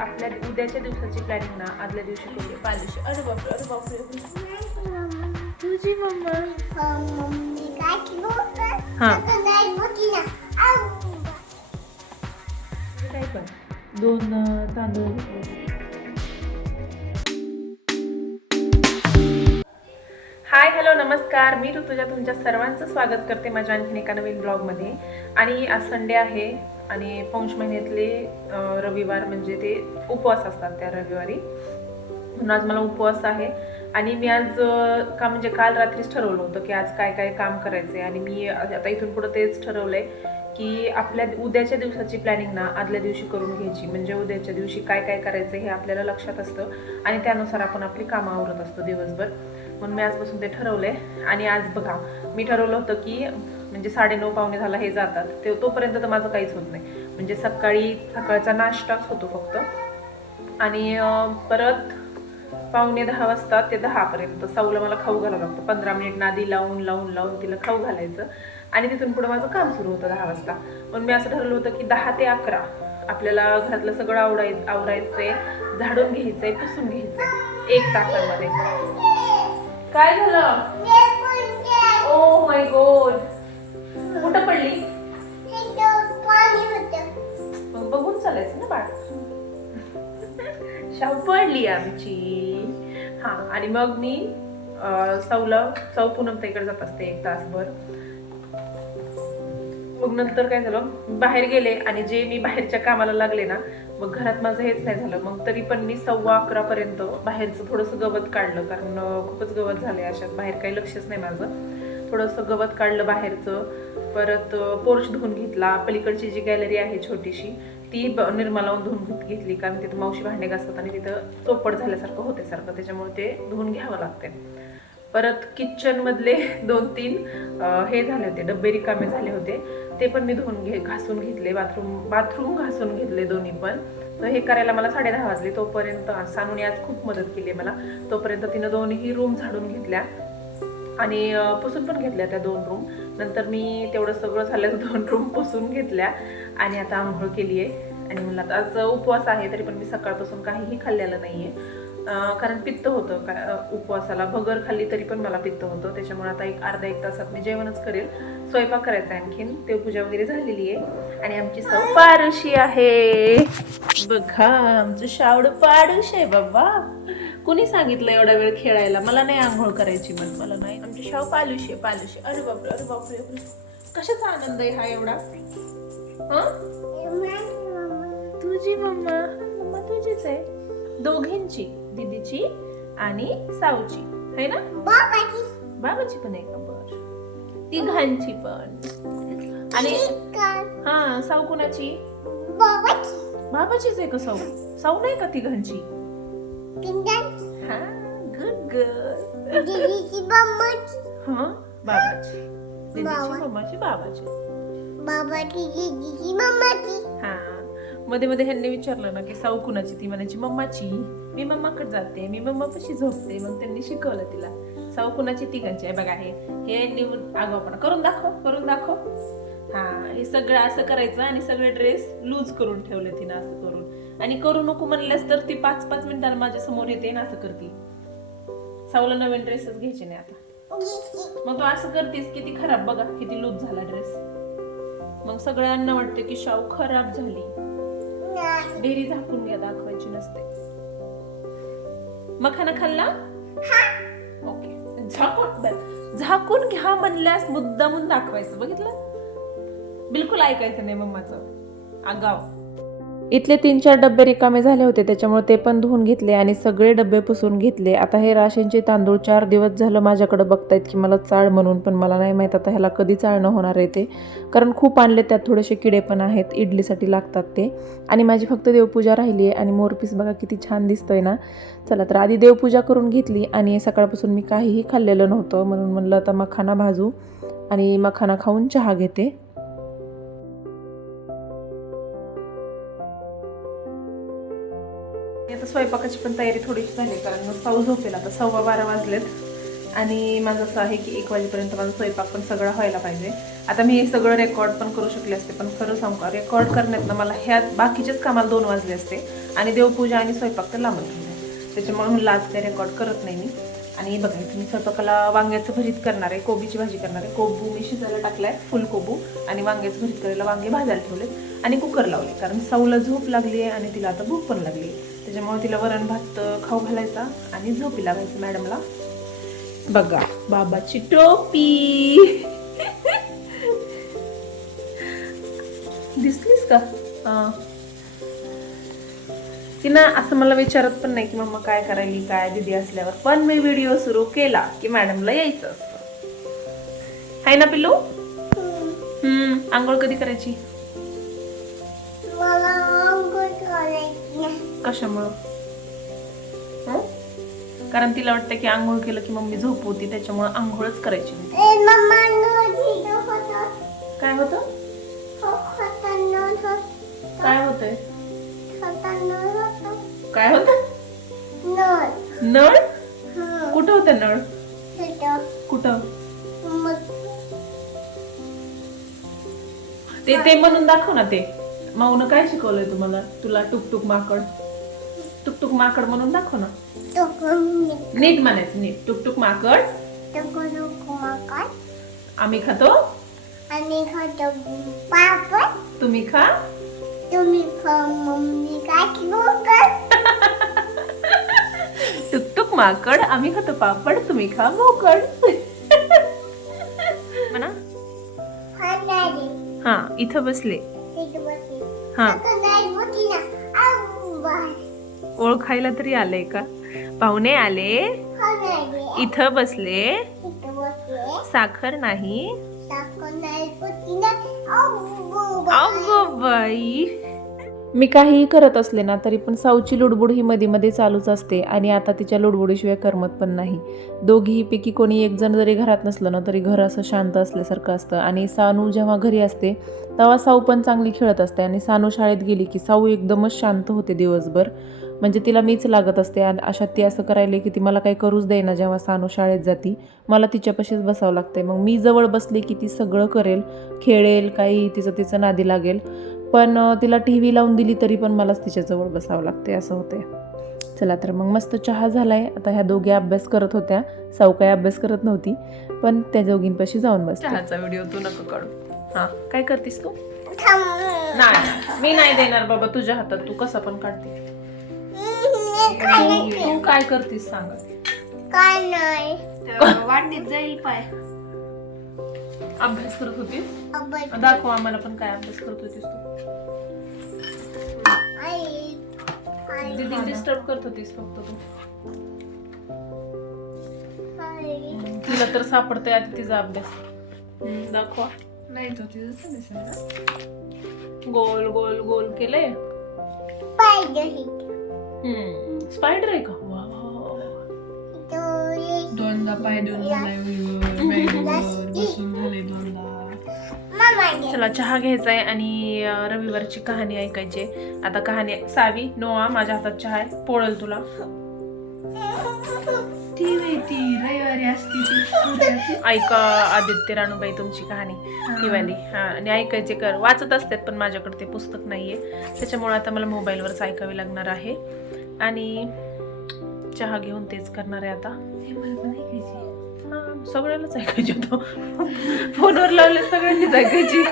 आपल्या उद्याच्या दिवसाची प्लॅनिंग ना आदल्या दिवशी करूया पालिश. अरे बापरे, अरे बापरे, तुझी मम्मा हा काय पण 2 तांदूळ घेतले. हाय हॅलो नमस्कार, मी ऋतुजा तुमच्या सर्वांचं स्वागत करते माझ्या आणखीन एका नवीन ब्लॉगमध्ये. आणि आज संडे आहे आणि पौष महिन्यातले रविवार म्हणजे ते उपवास असतात त्या रविवारी, म्हणून आज मला उपवास आहे. आणि मी आज का म्हणजे काल रात्रीच ठरवलं होतं की आज काय काय काम करायचं आहे. आणि मी आता इथून पुढं तेच ठरवलं आहे की आपल्या उद्याच्या दिवसाची प्लॅनिंग ना आदल्या दिवशी करून घ्यायची, म्हणजे उद्याच्या दिवशी काय काय करायचं हे आपल्याला लक्षात असतं आणि त्यानुसार आपण आपली कामं आवरत असतो दिवसभर. म्हणून मी आजपासून ते ठरवलंय. आणि आज बघा मी ठरवलं होतं की म्हणजे 9:30 पावणे झाला हे जातात ते तोपर्यंत तर माझं काहीच होत नाही, म्हणजे सकाळचा नाश्ताच होतो फक्त. आणि परत 9:45 वाजता ते 10 पर्यंत साऊला मला खाऊ घालावं लागतं. 15 मिनिट नादी लावून तिला खाऊ घालायचं आणि तिथून पुढे माझं काम सुरू होतं 10 वाजता. म्हणून मी असं ठरवलं होतं की 10 ते 11 आपल्याला घरातलं सगळं आवरायचंय, झाडून घ्यायचंय, पुसून घ्यायचंय 1 तासामध्ये. काय झालं? ओ माय गॉड, कुठं पडली? मग बघून चालायचं ना बाळ. शाव पडली आमची. हा, आणि मग मी साऊ पूनमताईकडे जात असते 1 तासभर. मग नंतर काय झालं, बाहेर गेले आणि जे मी बाहेरच्या कामाला लागले ना, मग घरात माझं हेच नाही झालं. मग तरी पण मी 11:15 पर्यंत बाहेरचं थोडंसं गवत काढलं, कारण खूपच गवत झालंय अशात, बाहेर काही लक्षच नाही माझं. थोडंसं गवत काढलं बाहेरचं. परत पोर्च धुवून घेतला. पलीकडची जी गॅलरी आहे छोटीशी ती निर्मा लावून धुवून घेतली, कारण तिथं मावशी भांडे घासतात आणि तिथं चोपड झाल्यासारखं होते सारखं, त्याच्यामुळे ते धुवून घ्यावं लागते. परत किचन मधले 2-3 हे झाले होते, डब्बे रिकामे झाले होते, ते पण मी घासून घेतले. बाथरूम घासून घेतले दोन्ही पण. तर हे करायला मला 10:30 वाजले. तोपर्यंत सानूने आज खूप मदत केली मला. तोपर्यंत तिनं दोन्ही रूम झाडून घेतल्या आणि पुसून पण घेतल्या त्या 2 रूम. नंतर मी तेवढं सगळं झालं 2 रूम पुसून घेतल्या आणि आता आंघोळ केली आहे. आणि म्हणलं आज उपवास आहे तरी पण मी सकाळपासून काहीही खाल्लेलं नाहीये, कारण पित्त होतं उपवासाला. भगर खाल्ली तरी पण मला पित्त होतं, त्याच्यामुळे आता अर्धा 1 तासात मी जेवणच करेल. स्वयंपाक करायचा आणखीन, देवपूजा वगैरे झालेली आहे. आणि आमची साऊ पारुशी आहे बघा, आमचं शावड पारुश आहे बाबा. कुणी सांगितलं एवढा वेळ खेळायला? मला नाही आंघोळ करायची, मला नाही. आमची शाव पालुशी आहे. अरे बापरे, अरे बापरे, कशाचा आनंद आहे हा एवढा? तुझी मम्मा तुझीच आहे, दोघींची, दीदीची आणि साऊची आहे ना? बाबाची पण आहे का? बरं, तिघांची पण. आणि हा, साऊ कुणाची? बाबाचीच आहे का साऊ? साऊ नाही का तिघांची? हा, गुड गर्ल. हा, बाबाची, दीदीची, मम्माची, बाबाची. हा, मध्ये मध्ये ह्यांनी विचारलं ना की साऊ कुणाची, ती म्हणायची मम्माची. मी मम्माकडे जाते, मी मम्मापाशी झोपते. मग त्यांनी शिकवलं तिला साऊ कुणाची, तिघांची आहे. बघा हे निवड आगाऊपणा करून दाखव. हा, हे सगळं असं करायचं आणि सगळे ड्रेस लूज करून ठेवले तिनं असं करून. आणि करू नको म्हणल्यास तर ती 5-5 मिनिटांना माझ्या समोर येते ना असं करते. साऊला नवीन ड्रेसच घ्यायचे नाही आता. मग तू असं करतेस किती खराब, बघा किती लूज झाला ड्रेस. मग सगळ्यांना वाटते की शाऊ खराब झाली. डेरी झाकून घ्या, दाखवायची नसते. मखाना खाल्ला? ओके, झाकून घ्या म्हणल्यास मुद्दामून दाखवायचं, बघितलं? बिलकुल ऐकायचं नाही मम्माचं, आगाव. इथले 3-4 डब्बे रिकामे झाले होते, त्याच्यामुळे ते पण धुवून घेतले आणि सगळे डब्बे पुसून घेतले. आता हे राशनचे तांदूळ 4 दिवस झालं माझ्याकडे बघतायत की मला चाळ म्हणून, पण मला नाही माहीत आता ह्याला कधी चाळणं होणार आहे ते, कारण खूप आणले, त्यात थोडेसे किडे पण आहेत, इडलीसाठी लागतात ते. आणि माझी फक्त देवपूजा राहिली आहे. आणि मोरपीस बघा किती छान दिसतोय ना. चला तर आधी देवपूजा करून घेतली. आणि सकाळपासून मी काहीही खाल्लेलं नव्हतं, म्हणून म्हणलं आता मखाना भाजू आणि मखाना खाऊन चहा घेते. आता स्वयंपाकाची पण तयारी थोडीशी झाली, कारण साऊ झोपेल आता. 12:15 वाजलेत आणि माझं असं आहे की 1 वाजेपर्यंत माझा स्वयंपाक पण सगळा व्हायला पाहिजे. आता मी हे सगळं रेकॉर्ड पण करू शकले असते, पण खरं सांगू का, रेकॉर्ड करण्यात ना मला ह्या बाकीचेच कामाला 2 वाजले असते आणि देवपूजा आणि स्वयंपाक तर लांबच झाले. त्याच्यामुळे म्हणलं आज काही रेकॉर्ड करत नाही मी. आणि बघायचं मी स्वयंपाकाला वांग्याचं भरीत करणार आहे, कोबीची भाजी करणार आहे. कोबू मी शिजायला टाकलाय, फुल कोबू, आणि वांग्याचं भरीत करायला वांगे भाजायला ठेवले आणि कुकर लावले, कारण साऊला झोप लागली आहे आणि तिला आता भूक पण लागली. त्याच्यामुळे तिला वरण भात खाऊ घालायचा आणि झोपी लावायचं मॅडमला. बघा बाबाची टोपी दिसलीस का? तिनं असं मला विचारत पण नाही की मम्मा काय करायली काय दीदी असल्यावर, पण मी व्हिडिओ सुरू केला की मॅडमला यायचं असतं. हाय ना पिल्लू? आंघोळ कधी करायची? मला आंघोळ करायची. कशामुळं? कारण तिला वाटतं की आंघोळ केलं की मम्मी झोप होती, त्याच्यामुळे आंघोळच करायची नाही. काय होतं? काय होतंय? काय होतं? नळ? कुठं होतं नळ? कुठं? ते म्हणून दाखव ना. ते माऊनं काय शिकवलंय तुम्हाला? तुला टुकटुक माकड, टुकटुक माकड म्हणून दाखव ना. नीट म्हणायचं, नीट. टुकटुक माकड आम्ही खातो, तुम्ही खा. मम्मी काय टुकटुक माकड आम्ही खातो पापड, तुम्ही खा मोकड. म्हणा. हा इथं बसले. हा ओळखायला तरी आलंय का? पाहुणे आले, इथं बसले, साखर नाही. अगो बाई. मी काहीही करत असले ना तरी पण साऊची लुडबुड ही मध्ये मध्ये चालूच असते, आणि आता तिच्या लुडबुडीशिवाय करमत पण नाही. दोघीही पैकी कोणी एक जण जरी घरात नसलं ना तरी घर असं शांत असल्यासारखं असतं. आणि सानू जेव्हा घरी असते तेव्हा साऊ पण चांगली खेळत असते, आणि सानू शाळेत गेली की साऊ एकदमच शांत होते दिवसभर. म्हणजे तिला मीच लागत असते, आणि अशात ती असं करायला की ती मला काही करूच देईना. जेव्हा सानू शाळेत जाती मला तिच्यापाशीच बसावं लागते. मग मी जवळ बसले की ती सगळं करेल, खेळेल, काही तिचं नादी लागेल. पण तिला TV लावून दिली तरी पण मलाच तिच्याजवळ बसावं लागते, असं होते. चला तर मग मस्त चहा झालाय. आता ह्या दोघी अभ्यास करत होत्या, साऊ काही अभ्यास करत नव्हती, पण त्या दोघींपाशी जाऊन बसते. चहाचा व्हिडिओ तू नको काढू. हा काय करतीस तू? नाही मी नाही देणार बाबा तुझ्या हातात, तू कसा पण काढते. तू काय करतीस सांगा? काय नाही, वाढणीत जाईल पाय. अभ्यास करत होती. दाखव आम्हाला पण काय अभ्यास करत होतीस तू. दीदी डिस्टर्ब करत होतीस फक्त तू. तिला तर सापडतंय आता तिचा अभ्यास. दाखवा. नाही तो तिचं गोल गोल गोल केलंय. स्पायडर आहे का? दोनदा पाय देऊन झालाय, बसून झाले दोनदा. चला चहा घ्यायचा आहे आणि रविवारची कहाणी ऐकायची. आता कहाणी सावी नोआ माझ्या हातात चहा आहे, पोळल तुला. ती रविवारी असते ऐका आदित्य राणूबाई तुमची कहाणी ती वाली. हा आणि ऐकायचे कर. वाचत असतात पण माझ्याकडे ते पुस्तक नाहीये, त्याच्यामुळे आता मला मोबाईलवरच ऐकावी लागणार आहे. आणि चहा घेऊन तेच करणार आहे आता. सगळ्यांनाच ऐकायची होतो, फोनवर लावले सगळ्यांनीच ऐकायची.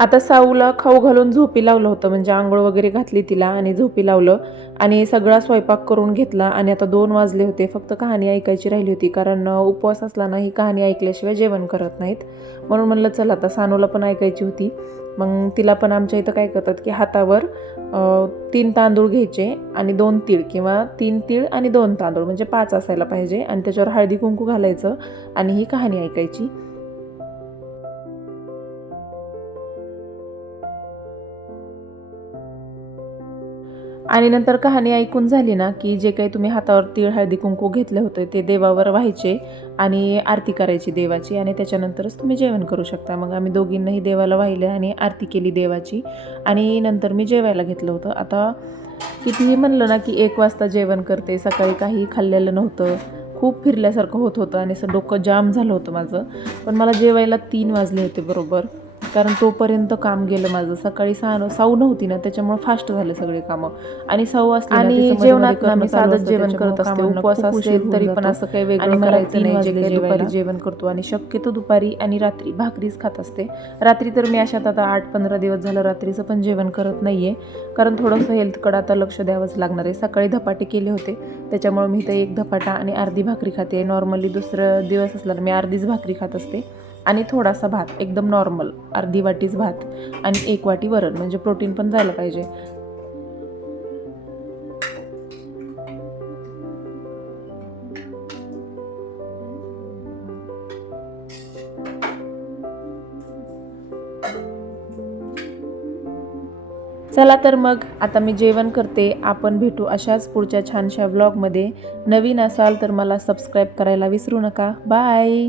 आता साऊला खाऊ घालून झोपी लावलं होतं, म्हणजे आंघोळ वगैरे घातली तिला आणि झोपी लावलं आणि सगळा स्वयंपाक करून घेतला. आणि आता 2 वाजले होते, फक्त कहाणी ऐकायची राहिली होती, कारण उपवास असला ना ही कहाणी ऐकल्याशिवाय जेवण करत नाहीत. म्हणून म्हणलं चला आता सानूला पण ऐकायची होती. मग तिला पण आमच्या इथं काय करतात की हातावर 3 तांदूळ घ्यायचे आणि 2 तीळ, किंवा 3 तीळ आणि 2 तांदूळ, म्हणजे 5 असायला पाहिजे, आणि त्याच्यावर हळदी कुंकू घालायचं आणि ही कहाणी ऐकायची. आणि नंतर कहाणी ऐकून झाली ना की जे काही तुम्ही हातावर तीळ हळदी कुंकू घेतले होते ते देवावर व्हायचे आणि आरती करायची देवाची, आणि त्याच्यानंतरच तुम्ही जेवण करू शकता. मग आम्ही दोघींनाही देवाला वाहिले आणि आरती केली देवाची, आणि नंतर मी जेवायला घेतलं होतं. आता कितीही म्हणलं ना की 1 वाजता जेवण करते, सकाळी काही खाल्लेलं नव्हतं, खूप फिरल्यासारखं होत होतं आणि असं डोकं जाम झालं होतं माझं. पण मला जेवायला 3 वाजले होते बरोबर, कारण तोपर्यंत काम गेलं माझं. सकाळी 6 नव्हती ना, त्याच्यामुळे फास्ट झाले सगळे कामं. आणि 6 वाजता आणि जेवणात मी साधं जेवण करत असते. उपवास असेल तरी पण असं काही वेगळं करायचं नाही. जे काही दुपारी जेवण करतो आणि शक्यतो दुपारी आणि रात्री भाकरीच खात असते. रात्री तर मी अशात आता 8-15 दिवस झालं रात्रीचं पण जेवण करत नाहीये, कारण थोडंसं हेल्थकडे आता लक्ष द्यावंच लागणार आहे. सकाळी धपाटे केले होते, त्याच्यामुळे मी इथं 1 धपाटा आणि अर्धी भाकरी खाते. नॉर्मली दुसरं दिवस असला तर मी अर्धीच भाकरी खात असते आणि थोडासा भात, एकदम नॉर्मल अर्धी वाटीच भात आणि 1 वाटी वरण, म्हणजे प्रोटीन पण जायला पाहिजे. चला तर मग आता मी जेवण करते. आपण भेटू अशाच पुढच्या छानशा व्लॉगमध्ये. नवीन असाल तर मला सबस्क्राईब करायला विसरू नका. बाय.